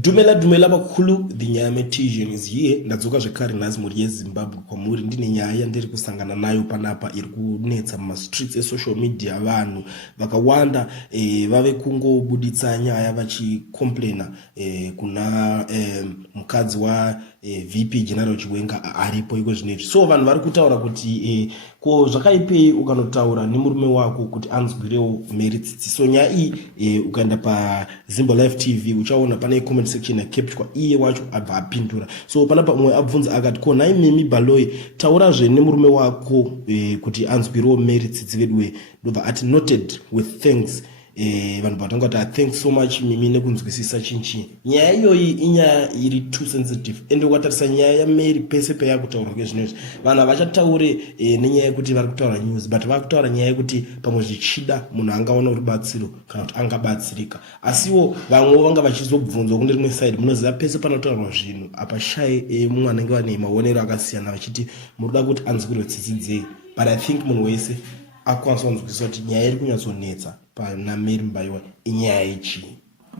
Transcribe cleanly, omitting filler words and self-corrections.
Dumela bakulu dinyame TGN is here ndadzoka zvekare nhasi muri yeZimbabwe kwamuri ndine nyaya ndiri kusangana nayo panapa iri kunetsa mumastreets esocial media. Vanhu vakawanda vave kungobuditsa nyaya vachicomplaina kuna mukadzi wa VP General Chiwenga aripo iko zvinezvi. So vanhu vari kutaura kuti ko zvakaipei ukanotaura nemurume wako kuti anzwirewo meritsitsi. So nyaya iyi ukaenda paZimbo Live TV uchaona pane comment section yakepchwa iye wacho abva apindura. So panapa umwe abvunza akati ko nhai mimi Baloyi taurazve nemurume wako kuti anzwirewo meritsitsi vedwe ndobva ati noted with thanks. Vanhu vatanga kuti thanks so much mimi nekunzwisisa chinchi. Nyaya iyoyi inyaya iri too sensitive ende ukatarisa nyaya yaMary pese peyakutaurwa kezvinezvi vanhu havachataure nenyaya yekuti vari kutaura news but vari kutaura nyaya yekuti pamwe zvichida munhu angaona rubatsiro kana kuti angabatsirika. Asiwo vamwe vanga vachizobvunzwa kune rimwe side munoziva pese panotaurwa zvinhu apashaye mumwe anenge vane maonero akasiyana vachiti munoda kuti anzwirwe tsitsi dzei. But I think munhu wese akwanisa kunzwisisa kuti nyaya iri kunyatsonetsa pana Mary Mbayiwa inyaya yechii.